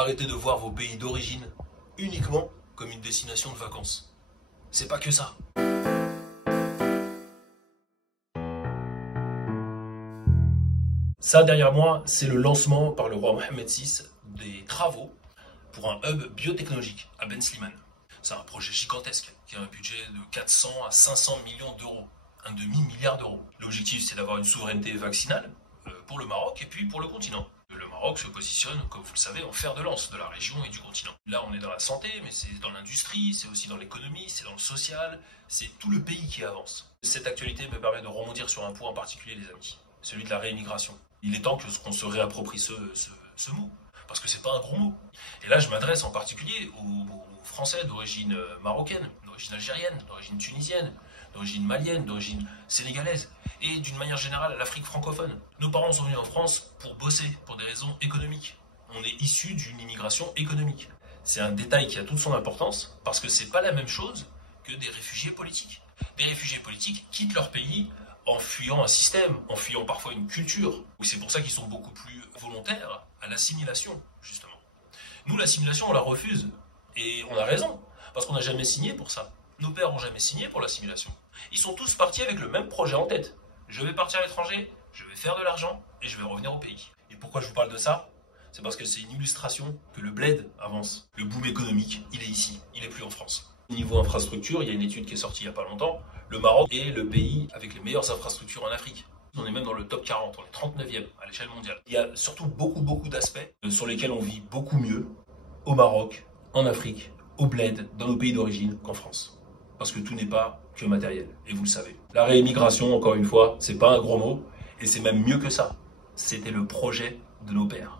Arrêtez de voir vos pays d'origine uniquement comme une destination de vacances. C'est pas que ça. Ça, derrière moi, c'est le lancement par le roi Mohammed VI des travaux pour un hub biotechnologique à Ben Slimane. C'est un projet gigantesque qui a un budget de 400 à 500 millions d'euros, un demi-milliard d'euros. L'objectif, c'est d'avoir une souveraineté vaccinale pour le Maroc et puis pour le continent. Le Maroc se positionne, comme vous le savez, en fer de lance de la région et du continent. Là, on est dans la santé, mais c'est dans l'industrie, c'est aussi dans l'économie, c'est dans le social, c'est tout le pays qui avance. Cette actualité me permet de rebondir sur un point en particulier, les amis, celui de la réimmigration. Il est temps qu'on se réapproprie ce mot, parce que c'est pas un gros mot. Et là, je m'adresse en particulier aux Français d'origine marocaine, d'origine algérienne, d'origine tunisienne, d'origine malienne, d'origine sénégalaise, et d'une manière générale à l'Afrique francophone. Nos parents sont venus en France pour bosser, pour des raisons économiques. On est issus d'une immigration économique. C'est un détail qui a toute son importance, parce que c'est pas la même chose que des réfugiés politiques. Des réfugiés politiques quittent leur pays en fuyant un système, en fuyant parfois une culture. C'est pour ça qu'ils sont beaucoup plus volontaires à l'assimilation, justement. Nous, l'assimilation, on la refuse. Et on a raison, parce qu'on n'a jamais signé pour ça. Nos pères n'ont jamais signé pour l'assimilation. Ils sont tous partis avec le même projet en tête. Je vais partir à l'étranger, je vais faire de l'argent et je vais revenir au pays. Et pourquoi je vous parle de ça? C'est parce que c'est une illustration que le bled avance. Le boom économique, il est ici, il n'est plus en France. Au niveau infrastructure, il y a une étude qui est sortie il n'y a pas longtemps. Le Maroc est le pays avec les meilleures infrastructures en Afrique. On est même dans le top 40, on est 39e à l'échelle mondiale. Il y a surtout beaucoup d'aspects sur lesquels on vit beaucoup mieux au Maroc, en Afrique, au bled, dans nos pays d'origine qu'en France. Parce que tout n'est pas que matériel, et vous le savez. La réimmigration, encore une fois, c'est pas un gros mot, et c'est même mieux que ça. C'était le projet de nos pères.